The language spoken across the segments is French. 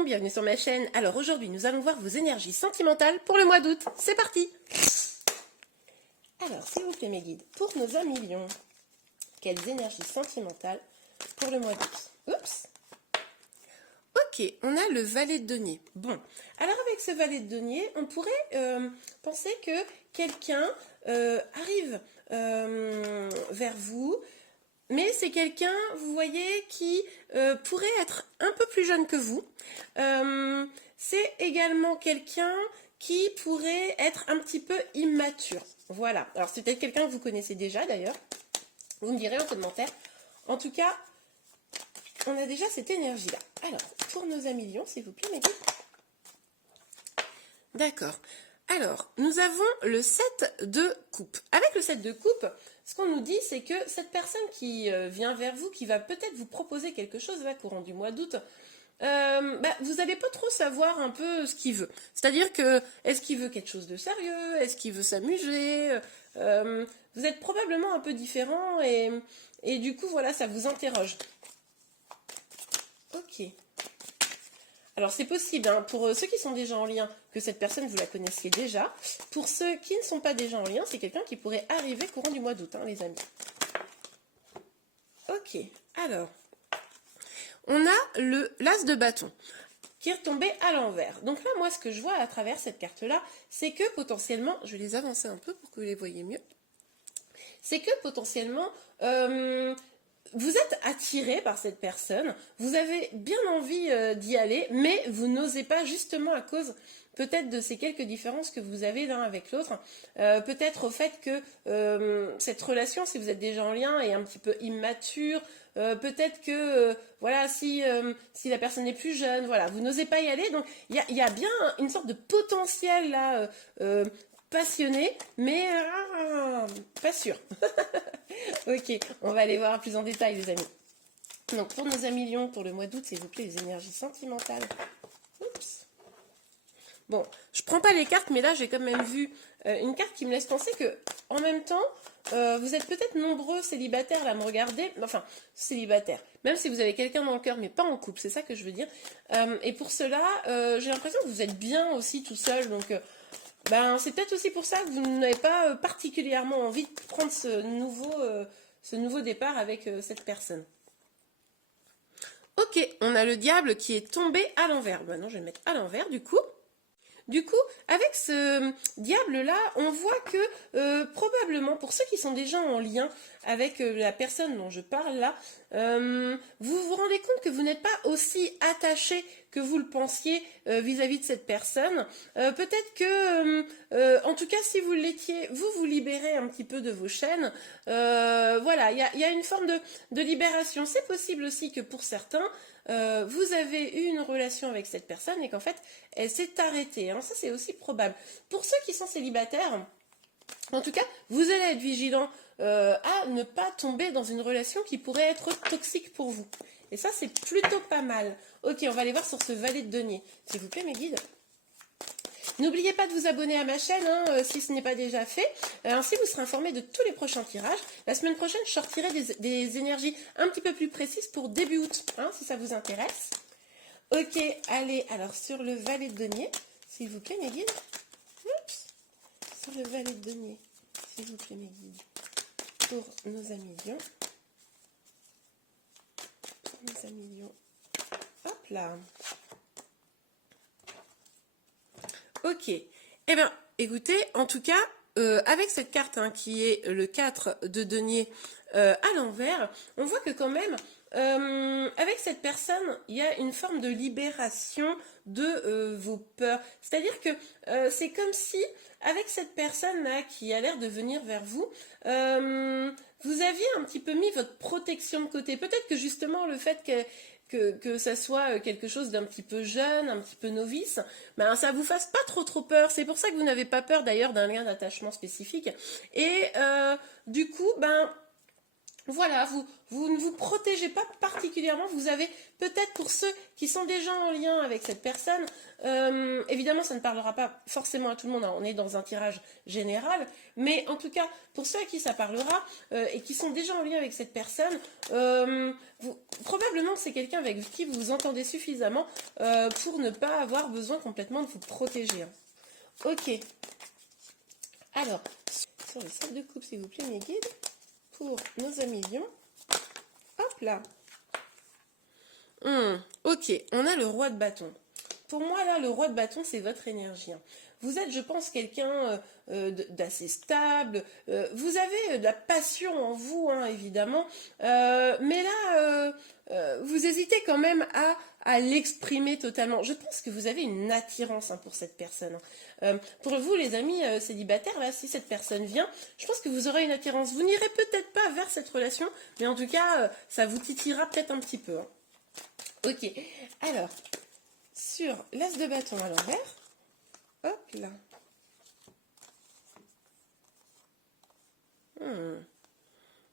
millions, bienvenue sur ma chaîne. Alors aujourd'hui, nous allons voir vos énergies sentimentales pour le mois d'août. C'est parti! Alors, s'il vous plaît mes guides, pour nos 1 million, quelles énergies sentimentales pour le mois d'août? Oups! Ok, on a le valet de denier. Bon, alors avec ce valet de denier, on pourrait penser que quelqu'un arrive vers vous. Mais c'est quelqu'un, vous voyez, qui pourrait être un peu plus jeune que vous. C'est également quelqu'un qui pourrait être un petit peu immature. Voilà. Alors, c'est peut-être quelqu'un que vous connaissez déjà, d'ailleurs. Vous me direz en commentaire. En tout cas, on a déjà cette énergie-là. Alors, pour nos amilions, s'il vous plaît, mes guides. D'accord. Alors, nous avons le 7 de coupe. Avec le 7 de coupe, ce qu'on nous dit, c'est que cette personne qui vient vers vous, qui va peut-être vous proposer quelque chose là, courant du mois d'août, vous n'allez pas trop savoir un peu ce qu'il veut. C'est-à-dire que, est-ce qu'il veut quelque chose de sérieux? Est-ce qu'il veut s'amuser? Vous êtes probablement un peu différent et du coup, voilà, ça vous interroge. Ok. Alors c'est possible, hein, pour ceux qui sont déjà en lien, que cette personne vous la connaissiez déjà. Pour ceux qui ne sont pas déjà en lien, c'est quelqu'un qui pourrait arriver courant du mois d'août, hein, les amis. Ok, alors, on a l'as de bâton qui est retombé à l'envers. Donc là, moi, ce que je vois à travers cette carte-là, c'est que potentiellement, je vais les avancer un peu pour que vous les voyez mieux, c'est que potentiellement, vous êtes attiré par cette personne, vous avez bien envie d'y aller, mais vous n'osez pas justement à cause peut-être de ces quelques différences que vous avez l'un avec l'autre, peut-être au fait que cette relation, si vous êtes déjà en lien, est un petit peu immature, peut-être que voilà, si la personne est plus jeune, voilà, vous n'osez pas y aller, donc il y a bien une sorte de potentiel là, passionné, mais pas sûr. Ok, on va aller voir plus en détail, les amis. Donc, pour nos amis lions, pour le mois d'août, s'il vous plaît, les énergies sentimentales. Oups. Bon, je prends pas les cartes, mais là, j'ai quand même vu une carte qui me laisse penser que, en même temps, vous êtes peut-être nombreux célibataires là, à me regarder. Enfin, célibataires. Même si vous avez quelqu'un dans le cœur, mais pas en couple, c'est ça que je veux dire. Et pour cela, j'ai l'impression que vous êtes bien aussi tout seul, donc... c'est peut-être aussi pour ça que vous n'avez pas particulièrement envie de prendre ce nouveau départ avec cette personne. Ok, on a le diable qui est tombé à l'envers. Non, je vais le mettre à l'envers du coup. Du coup, avec ce diable-là, on voit que probablement, pour ceux qui sont déjà en lien avec la personne dont je parle là, vous vous rendez compte que vous n'êtes pas aussi attaché que vous le pensiez vis-à-vis de cette personne. Peut-être que, en tout cas, si vous l'étiez, vous libérez un petit peu de vos chaînes. Voilà, il y a une forme de libération. C'est possible aussi que pour certains, vous avez eu une relation avec cette personne et qu'en fait, elle s'est arrêtée. Hein. Ça, c'est aussi probable. Pour ceux qui sont célibataires, en tout cas, vous allez être vigilant à ne pas tomber dans une relation qui pourrait être toxique pour vous. Et ça, c'est plutôt pas mal. Ok, on va aller voir sur ce valet de denier. S'il vous plaît, mes guides. N'oubliez pas de vous abonner à ma chaîne hein, si ce n'est pas déjà fait. Ainsi, vous serez informé de tous les prochains tirages. La semaine prochaine, je sortirai des énergies un petit peu plus précises pour début août, hein, si ça vous intéresse. Ok, allez, alors sur le valet de denier, s'il vous plaît, mes guides. Oups. Sur le valet de denier, s'il vous plaît, mes guides. Pour nos amis lions. Pour nos amis lions. Hop là. Ok, eh bien, écoutez, en tout cas, avec cette carte hein, qui est le 4 de denier à l'envers, on voit que quand même, avec cette personne, il y a une forme de libération de vos peurs. C'est-à-dire que c'est comme si, avec cette personne-là qui a l'air de venir vers vous, vous aviez un petit peu mis votre protection de côté. Peut-être que justement, le fait que ça soit quelque chose d'un petit peu jeune, un petit peu novice, ça vous fasse pas trop peur. C'est pour ça que vous n'avez pas peur d'ailleurs d'un lien d'attachement spécifique. Et du coup, Voilà, vous ne vous protégez pas particulièrement. Vous avez peut-être pour ceux qui sont déjà en lien avec cette personne, évidemment ça ne parlera pas forcément à tout le monde, hein, on est dans un tirage général, mais en tout cas pour ceux à qui ça parlera et qui sont déjà en lien avec cette personne, probablement que c'est quelqu'un avec qui vous vous entendez suffisamment pour ne pas avoir besoin complètement de vous protéger. Hein. Ok, alors sur les 7 de coupe s'il vous plaît mes guides. Pour nos amis lions, hop là. Ok, on a le roi de bâton. Pour moi, là, le roi de bâton, c'est votre énergie. Hein. Vous êtes, je pense, quelqu'un d'assez stable. Vous avez de la passion en vous, hein, évidemment. Mais là, vous hésitez quand même à l'exprimer totalement. Je pense que vous avez une attirance hein, pour cette personne. Pour vous, les amis célibataires, là, si cette personne vient, je pense que vous aurez une attirance. Vous n'irez peut-être pas vers cette relation, mais en tout cas, ça vous titillera peut-être un petit peu. Hein. Ok, alors, sur l'as de bâton à l'envers, hop là.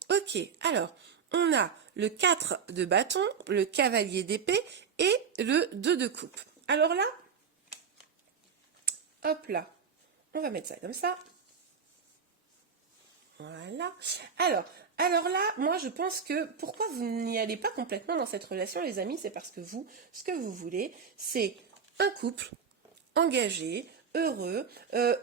Ok, alors, on a le 4 de bâton, le cavalier d'épée et le 2 de coupe. Alors là, hop là, on va mettre ça comme ça. Voilà. Alors là, moi je pense que pourquoi vous n'y allez pas complètement dans cette relation, les amis, c'est parce que vous, ce que vous voulez, c'est un couple engagé, heureux.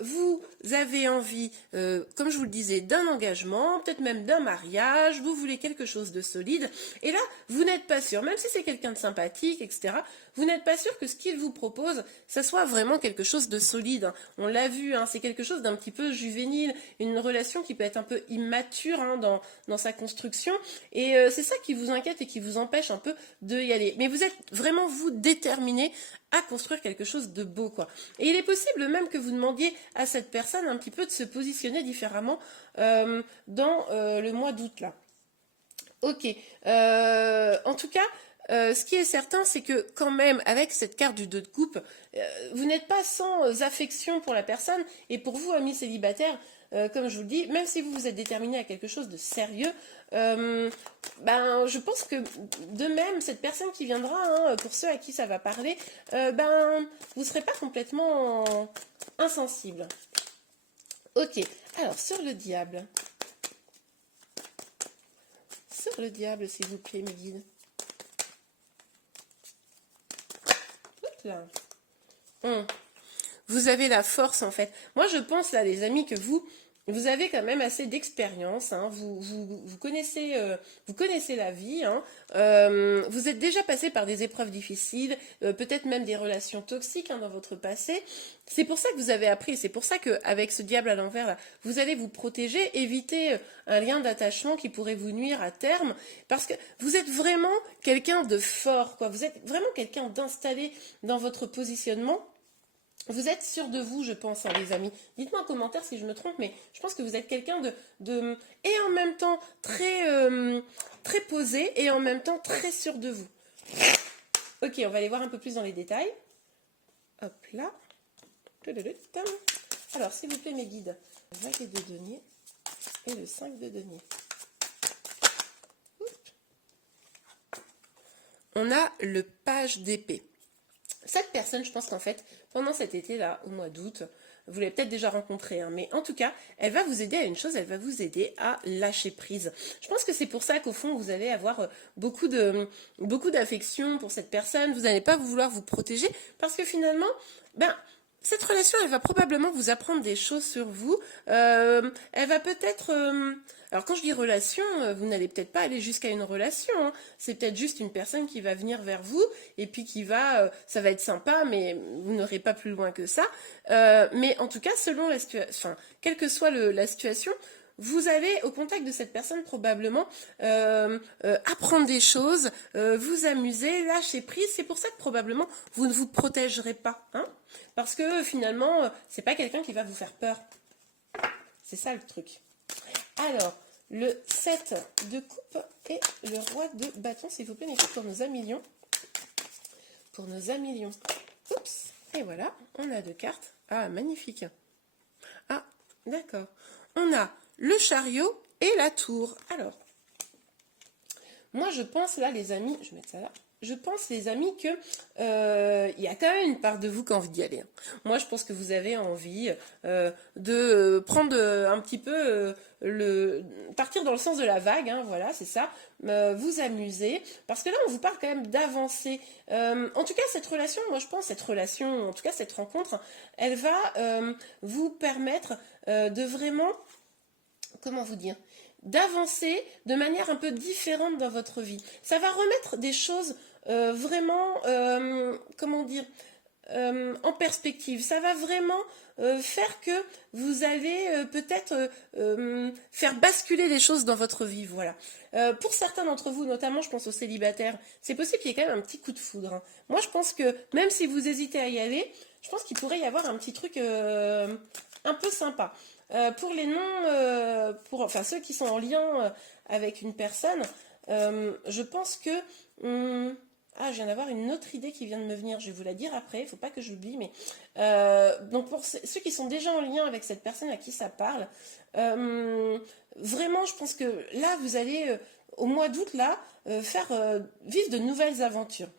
Vous avez envie, comme je vous le disais, d'un engagement, peut-être même d'un mariage. Vous voulez quelque chose de solide. Et là, vous n'êtes pas sûr, même si c'est quelqu'un de sympathique, etc., vous n'êtes pas sûr que ce qu'il vous propose, ça soit vraiment quelque chose de solide. Hein. On l'a vu, hein, c'est quelque chose d'un petit peu juvénile, une relation qui peut être un peu immature hein, dans sa construction. Et c'est ça qui vous inquiète et qui vous empêche un peu d'y aller. Mais vous êtes vraiment, vous, déterminé à construire quelque chose de beau, quoi. Et il est possible même que vous demandiez à cette personne un petit peu de se positionner différemment dans le mois d'août, là. Ok. En tout cas, ce qui est certain, c'est que quand même, avec cette carte du 2 de coupe, vous n'êtes pas sans affection pour la personne. Et pour vous, amis célibataires, comme je vous le dis, même si vous vous êtes déterminé à quelque chose de sérieux, je pense que de même, cette personne qui viendra, hein, pour ceux à qui ça va parler, vous ne serez pas complètement insensible. Ok, alors sur le diable. Sur le diable, s'il vous plaît, mes guides. Là. Vous avez la force en fait. Moi je pense là les amis que vous avez quand même assez d'expérience. Hein. Vous connaissez la vie. Hein. Vous êtes déjà passé par des épreuves difficiles, peut-être même des relations toxiques hein, dans votre passé. C'est pour ça que vous avez appris. C'est pour ça qu'avec ce diable à l'envers, là, vous allez vous protéger, éviter un lien d'attachement qui pourrait vous nuire à terme. Parce que vous êtes vraiment quelqu'un de fort. Quoi. Vous êtes vraiment quelqu'un d'installé dans votre positionnement. Vous êtes sûr de vous, je pense, hein, les amis. Dites-moi en commentaire si je me trompe, mais je pense que vous êtes quelqu'un et en même temps très posé et en même temps très sûr de vous. Ok, on va aller voir un peu plus dans les détails. Hop là. Alors, s'il vous plaît, mes guides, le vague de denier et le 5 de denier. On a le page d'épée. Cette personne, je pense qu'en fait, pendant cet été-là, au mois d'août, vous l'avez peut-être déjà rencontrée, hein, mais en tout cas, elle va vous aider à une chose, elle va vous aider à lâcher prise. Je pense que c'est pour ça qu'au fond, vous allez avoir beaucoup d'affection pour cette personne, vous n'allez pas vouloir vous protéger, parce que finalement, cette relation, elle va probablement vous apprendre des choses sur vous. Elle va peut-être... alors quand je dis relation, vous n'allez peut-être pas aller jusqu'à une relation. Hein. C'est peut-être juste une personne qui va venir vers vous et puis qui va... ça va être sympa, mais vous n'aurez pas plus loin que ça. Mais en tout cas, selon la situation... Enfin, quelle que soit la situation... Vous allez, au contact de cette personne, probablement apprendre des choses, vous amuser, lâcher prise. C'est pour ça que probablement, vous ne vous protégerez pas. Hein, parce que finalement, c'est pas quelqu'un qui va vous faire peur. C'est ça le truc. Alors, le 7 de coupe et le roi de bâton, s'il vous plaît, mes filles, pour nos amis lions. Pour nos amis lions. Oups. Et voilà, on a 2 cartes. Ah, magnifique. Ah, d'accord. On a le chariot et la tour. Alors, moi je pense là les amis, je vais mettre ça là, je pense les amis que il y a quand même une part de vous qui a envie d'y aller. Moi je pense que vous avez envie de prendre un petit peu partir dans le sens de la vague, hein, voilà c'est ça, vous amuser, parce que là on vous parle quand même d'avancer. En tout cas cette relation, moi je pense cette relation, en tout cas cette rencontre, elle va vous permettre de vraiment, comment vous dire, d'avancer de manière un peu différente dans votre vie. Ça va remettre des choses vraiment, comment dire, en perspective. Ça va vraiment faire que vous allez peut-être faire basculer les choses dans votre vie. Voilà. Pour certains d'entre vous, notamment je pense aux célibataires, c'est possible qu'il y ait quand même un petit coup de foudre, hein. Moi je pense que même si vous hésitez à y aller, je pense qu'il pourrait y avoir un petit truc un peu sympa. Pour les non, enfin ceux qui sont en lien avec une personne, je pense que ah, je viens d'avoir une autre idée qui vient de me venir. Je vais vous la dire après. Il ne faut pas que j'oublie. Mais donc pour ceux qui sont déjà en lien avec cette personne à qui ça parle, vraiment, je pense que là, vous allez au mois d'août là faire vivre de nouvelles aventures.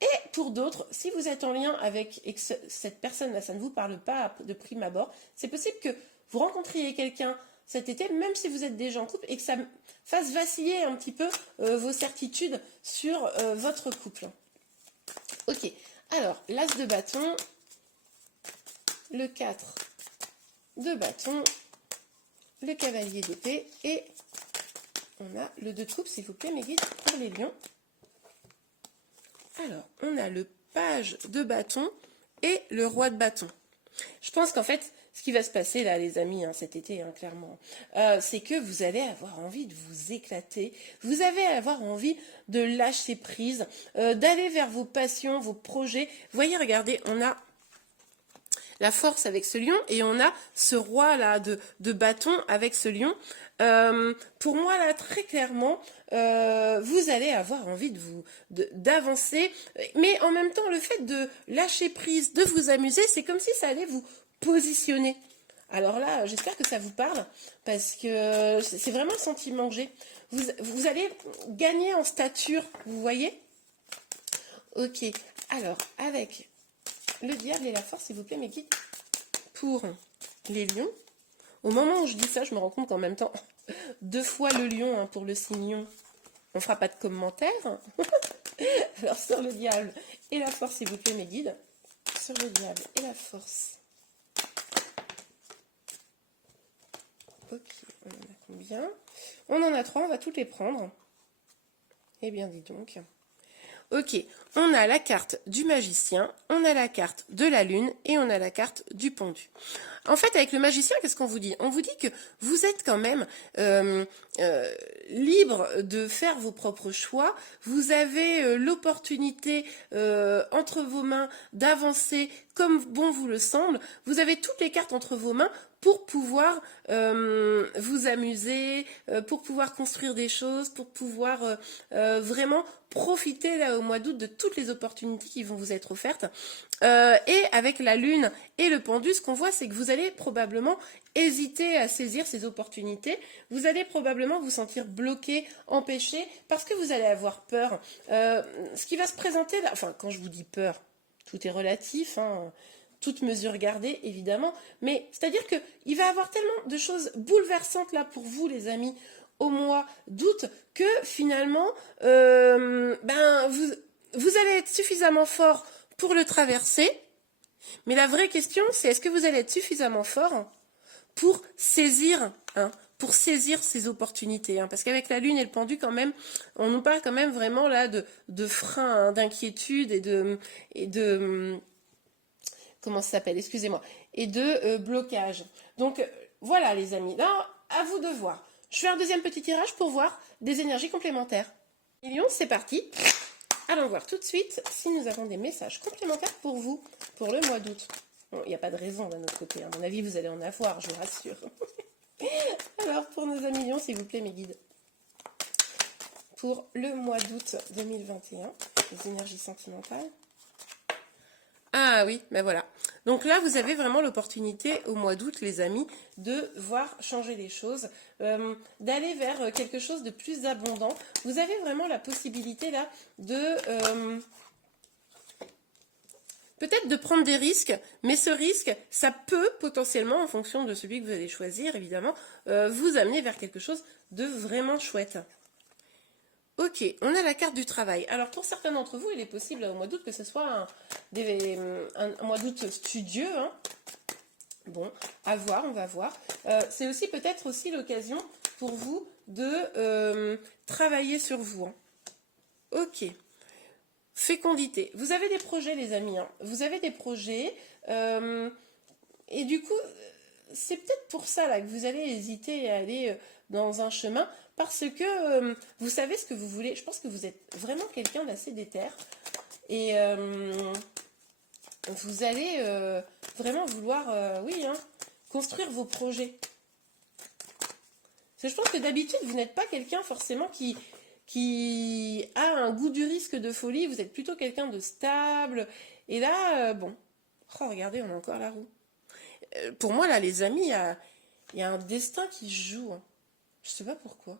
Et pour d'autres, si vous êtes en lien avec et que cette personne-là, ça ne vous parle pas de prime abord, c'est possible que vous rencontriez quelqu'un cet été, même si vous êtes déjà en couple, et que ça fasse vaciller un petit peu vos certitudes sur votre couple. Ok, alors, l'as de bâton, le 4 de bâton, le cavalier d'épée, et on a le 2 de coupe, s'il vous plaît, mes guides, pour les lions. Alors, on a le page de bâton et le roi de bâton. Je pense qu'en fait, ce qui va se passer là, les amis, hein, cet été, hein, clairement, c'est que vous allez avoir envie de vous éclater, vous allez avoir envie de lâcher prise, d'aller vers vos passions, vos projets. Vous voyez, regardez, on a la force avec ce lion et on a ce roi là de bâton avec ce lion. Pour moi là, très clairement, vous allez avoir envie d'avancer, mais en même temps, le fait de lâcher prise, de vous amuser, c'est comme si ça allait vous positionner. Alors là, j'espère que ça vous parle, parce que c'est vraiment le sentiment que j'ai. Vous allez gagner en stature, vous voyez? Ok, alors, avec le diable et la force, s'il vous plaît, mes guides, pour les lions. Au moment où je dis ça, je me rends compte qu'en même temps, 2 fois le lion, hein, pour le signe lion, on ne fera pas de commentaires. Alors, sur le diable et la force, s'il vous plaît, mes guides. Sur le diable et la force. Ok, on en a combien? On en a 3, on va toutes les prendre. Eh bien, dis donc. Ok, on a la carte du magicien, on a la carte de la lune et on a la carte du pendu. En fait, avec le magicien, qu'est-ce qu'on vous dit? On vous dit que vous êtes quand même libre de faire vos propres choix. Vous avez l'opportunité entre vos mains d'avancer comme bon vous le semble. Vous avez toutes les cartes entre vos mains pour pouvoir vous amuser, pour pouvoir construire des choses, pour pouvoir vraiment profiter là au mois d'août de toutes les opportunités qui vont vous être offertes. Et avec la lune et le pendu, ce qu'on voit, c'est que vous allez probablement hésiter à saisir ces opportunités. Vous allez probablement vous sentir bloqué, empêché, parce que vous allez avoir peur. Ce qui va se présenter là, enfin, quand je vous dis peur, tout est relatif, hein, toute mesure gardée, évidemment, mais c'est-à-dire qu'il va y avoir tellement de choses bouleversantes là pour vous, les amis, au mois d'août, que finalement, vous allez être suffisamment fort pour le traverser, mais la vraie question, c'est est-ce que vous allez être suffisamment fort pour saisir, hein, pour saisir ces opportunités, hein, parce qu'avec la lune et le pendu, quand même, on nous parle quand même vraiment là de frein, hein, d'inquiétude et de comment ça s'appelle, excusez-moi, et de blocage. Donc voilà les amis, là, à vous de voir. Je fais un deuxième petit tirage pour voir des énergies complémentaires. Millions, c'est parti. Allons voir tout de suite si nous avons des messages complémentaires pour vous, pour le mois d'août. Bon, il n'y a pas de raison d'un autre côté, à mon avis, vous allez en avoir, je vous rassure. Alors, pour nos amis lions, s'il vous plaît, mes guides. Pour le mois d'août 2021, les énergies sentimentales. Ah oui, ben voilà. Donc là, vous avez vraiment l'opportunité au mois d'août, les amis, de voir changer les choses, d'aller vers quelque chose de plus abondant. Vous avez vraiment la possibilité là de... peut-être de prendre des risques, mais ce risque, ça peut potentiellement, en fonction de celui que vous allez choisir, évidemment, vous amener vers quelque chose de vraiment chouette. Ok, on a la carte du travail. Alors pour certains d'entre vous, il est possible au mois d'août que ce soit un mois d'août studieux. Hein. Bon, à voir, on va voir. C'est aussi peut-être aussi l'occasion pour vous de travailler sur vous. Hein. Ok. Fécondité. Vous avez des projets, les amis. Hein. Vous avez des projets. Et du coup, c'est peut-être pour ça là, que vous allez hésiter à aller dans un chemin. Parce que vous savez ce que vous voulez. Je pense que vous êtes vraiment quelqu'un d'assez déter. Et vous allez vraiment vouloir, oui, hein, construire vos projets. Parce que je pense que d'habitude, vous n'êtes pas quelqu'un forcément qui a un goût du risque de folie. Vous êtes plutôt quelqu'un de stable. Et là, bon. Oh, regardez, on a encore la roue. Pour moi, là, les amis, il y a un destin qui se joue. Hein. Je sais pas pourquoi.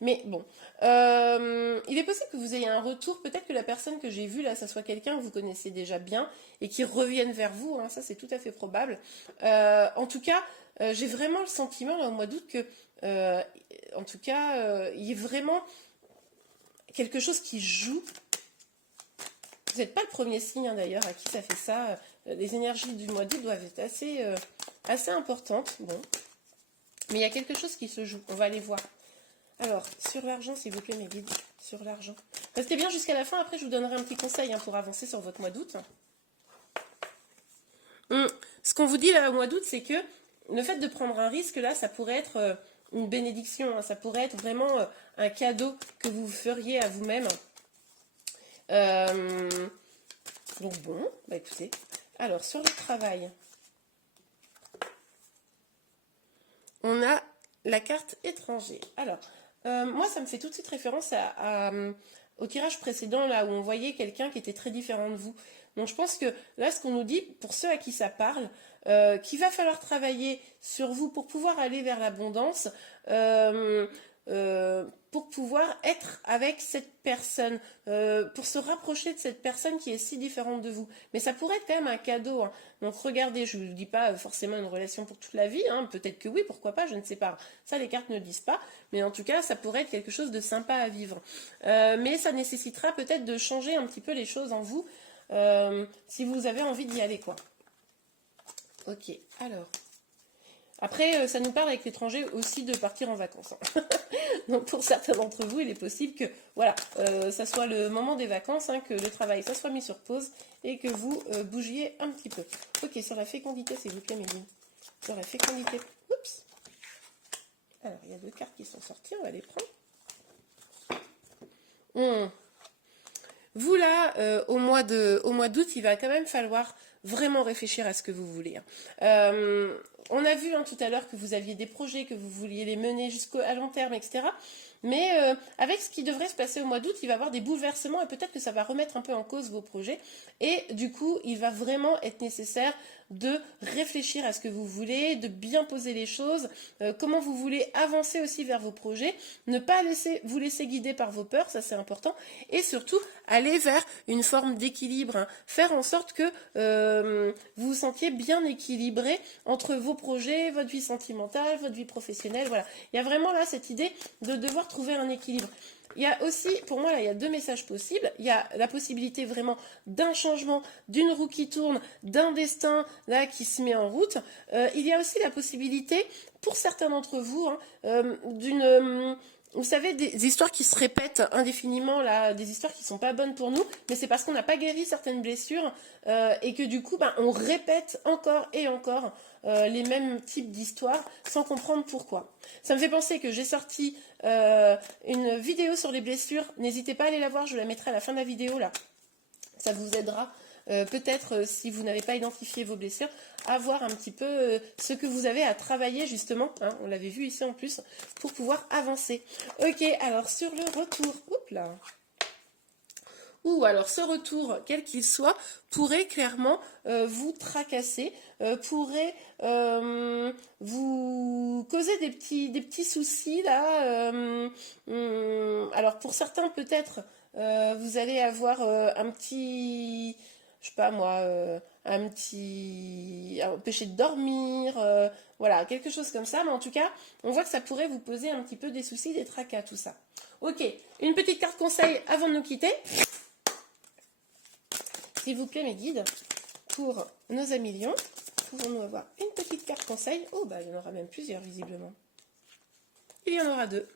Mais bon, il est possible que vous ayez un retour. Peut-être que la personne que j'ai vue là, ça soit quelqu'un que vous connaissez déjà bien et qui revienne vers vous. Hein, ça, c'est tout à fait probable. En tout cas, j'ai vraiment le sentiment là au mois d'août que, en tout cas, il y a vraiment quelque chose qui joue. Vous n'êtes pas le premier signe hein, d'ailleurs à qui ça fait ça. Les énergies du mois d'août doivent être assez importantes. Bon, mais il y a quelque chose qui se joue. On va aller voir. Alors, sur l'argent, s'il vous plaît, mes guides, sur l'argent. Restez bien jusqu'à la fin, après je vous donnerai un petit conseil hein, pour avancer sur votre mois d'août. Ce qu'on vous dit là au mois d'août, c'est que le fait de prendre un risque, là, ça pourrait être une bénédiction, hein, ça pourrait être vraiment un cadeau que vous feriez à vous-même. Donc bon, bah écoutez, alors sur le travail, on a la carte étranger. Alors, moi, ça me fait tout de suite référence au tirage précédent, là où on voyait quelqu'un qui était très différent de vous. Donc, je pense que là, ce qu'on nous dit, pour ceux à qui ça parle, qu'il va falloir travailler sur vous pour pouvoir aller vers l'abondance, pour pouvoir être avec cette personne, pour se rapprocher de cette personne qui est si différente de vous. Mais ça pourrait être quand même un cadeau. Hein. Donc regardez, je ne vous dis pas forcément une relation pour toute la vie, hein. Peut-être que oui, pourquoi pas, je ne sais pas. Ça, les cartes ne disent pas. Mais en tout cas, ça pourrait être quelque chose de sympa à vivre. Mais ça nécessitera peut-être de changer un petit peu les choses en vous, si vous avez envie d'y aller, quoi. Ok, alors... Après, ça nous parle avec l'étranger aussi de partir en vacances. Hein. Donc pour certains d'entre vous, il est possible que voilà, ça soit le moment des vacances, hein, que le travail ça soit mis sur pause et que vous bougiez un petit peu. Ok, sur la fécondité, s'il vous plaît, Méline. Sur la fécondité. Oups. Alors, il y a 2 cartes qui sont sorties, on va les prendre. Vous là, au mois d'août, il va quand même falloir vraiment réfléchir à ce que vous voulez. Hein. On a vu hein, tout à l'heure que vous aviez des projets, que vous vouliez les mener jusqu'à long terme, etc. Mais avec ce qui devrait se passer au mois d'août, il va y avoir des bouleversements et peut-être que ça va remettre un peu en cause vos projets. Et du coup, il va vraiment être nécessaire de réfléchir à ce que vous voulez, de bien poser les choses, comment vous voulez avancer aussi vers vos projets, ne pas vous laisser guider par vos peurs, ça c'est important, et surtout aller vers une forme d'équilibre, hein. Faire en sorte que vous vous sentiez bien équilibré entre vos projets, votre vie sentimentale, votre vie professionnelle, voilà. Il y a vraiment là cette idée de devoir trouver un équilibre. Il y a aussi, pour moi, là, il y a 2 messages possibles. Il y a la possibilité vraiment d'un changement, d'une roue qui tourne, d'un destin là qui se met en route. Il y a aussi la possibilité, pour certains d'entre vous, hein, vous savez, des histoires qui se répètent indéfiniment, là, des histoires qui ne sont pas bonnes pour nous, mais c'est parce qu'on n'a pas guéri certaines blessures et que du coup, on répète encore et encore les mêmes types d'histoires sans comprendre pourquoi. Ça me fait penser que j'ai sorti une vidéo sur les blessures. N'hésitez pas à aller la voir, je la mettrai à la fin de la vidéo là. Ça vous aidera peut-être si vous n'avez pas identifié vos blessures à voir un petit peu ce que vous avez à travailler justement, hein, on l'avait vu ici en plus, pour pouvoir avancer. Ok, alors sur le retour, oups là. ou alors ce retour, quel qu'il soit, pourrait clairement vous tracasser, pourrait vous causer des petits soucis là. Alors pour certains peut-être vous allez avoir un petit, je sais pas moi, empêcher de dormir, voilà, quelque chose comme ça, mais en tout cas, on voit que ça pourrait vous poser un petit peu des soucis, des tracas, tout ça. Ok, une petite carte conseil avant de nous quitter. S'il vous plaît, mes guides, pour nos amis lions, pouvons-nous avoir une petite carte conseil? Oh, bah, il y en aura même plusieurs, visiblement. Il y en aura 2.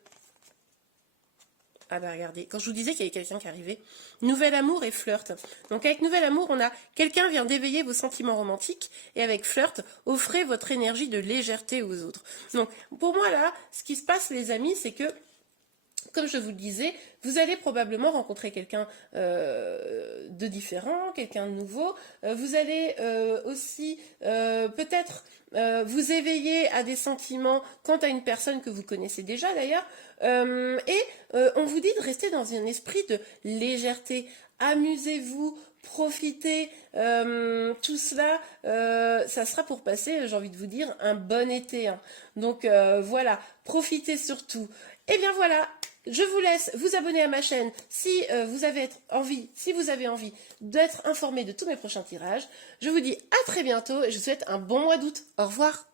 Ah bah regardez, quand je vous disais qu'il y avait quelqu'un qui arrivait, nouvel amour et flirt. Donc avec nouvel amour, on a quelqu'un vient d'éveiller vos sentiments romantiques, et avec flirt, offrez votre énergie de légèreté aux autres. Donc pour moi là, ce qui se passe les amis, c'est que comme je vous le disais, vous allez probablement rencontrer quelqu'un de différent, quelqu'un de nouveau. Vous allez aussi peut-être vous éveiller à des sentiments quant à une personne que vous connaissez déjà d'ailleurs. On vous dit de rester dans un esprit de légèreté. Amusez-vous, profitez, tout cela, ça sera pour passer, j'ai envie de vous dire, un bon été. Hein. Donc voilà, profitez surtout. Et bien voilà, je vous laisse vous abonner à ma chaîne si vous avez envie d'être informé de tous mes prochains tirages. Je vous dis à très bientôt et je vous souhaite un bon mois d'août. Au revoir.